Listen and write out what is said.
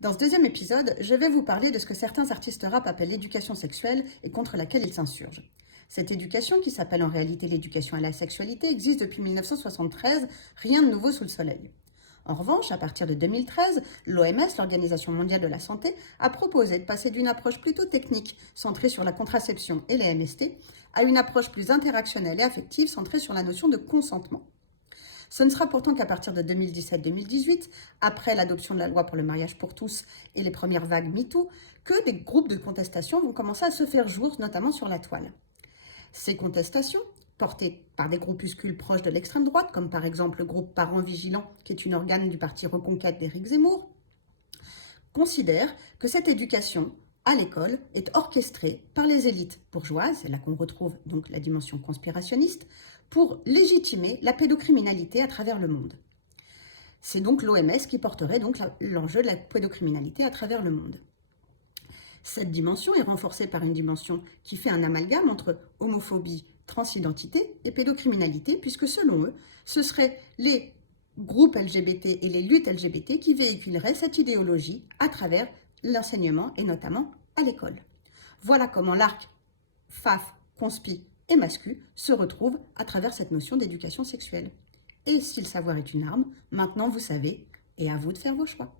Dans ce deuxième épisode, je vais vous parler de ce que certains artistes rap appellent l'éducation sexuelle et contre laquelle ils s'insurgent. Cette éducation, qui s'appelle en réalité l'éducation à la sexualité, existe depuis 1973, rien de nouveau sous le soleil. En revanche, à partir de 2013, l'OMS, l'Organisation mondiale de la santé, a proposé de passer d'une approche plutôt technique, centrée sur la contraception et les MST, à une approche plus interactionnelle et affective, centrée sur la notion de consentement. Ce ne sera pourtant qu'à partir de 2017-2018, après l'adoption de la loi pour le mariage pour tous et les premières vagues MeToo, que des groupes de contestation vont commencer à se faire jour, notamment sur la toile. Ces contestations, portées par des groupuscules proches de l'extrême droite, comme par exemple le groupe Parents Vigilants, qui est une organe du parti Reconquête d'Éric Zemmour, considèrent que cette éducation à l'école est orchestrée par les élites bourgeoises, c'est là qu'on retrouve donc la dimension conspirationniste, pour légitimer la pédocriminalité à travers le monde. C'est donc l'OMS qui porterait donc l'enjeu de la pédocriminalité à travers le monde. Cette dimension est renforcée par une dimension qui fait un amalgame entre homophobie, transidentité et pédocriminalité, puisque selon eux, ce seraient les groupes LGBT et les luttes LGBT qui véhiculeraient cette idéologie à travers l'enseignement et notamment à l'école. Voilà comment l'arc FAF, conspi et mascu se retrouvent à travers cette notion d'éducation sexuelle. Et si le savoir est une arme, maintenant vous savez, et à vous de faire vos choix.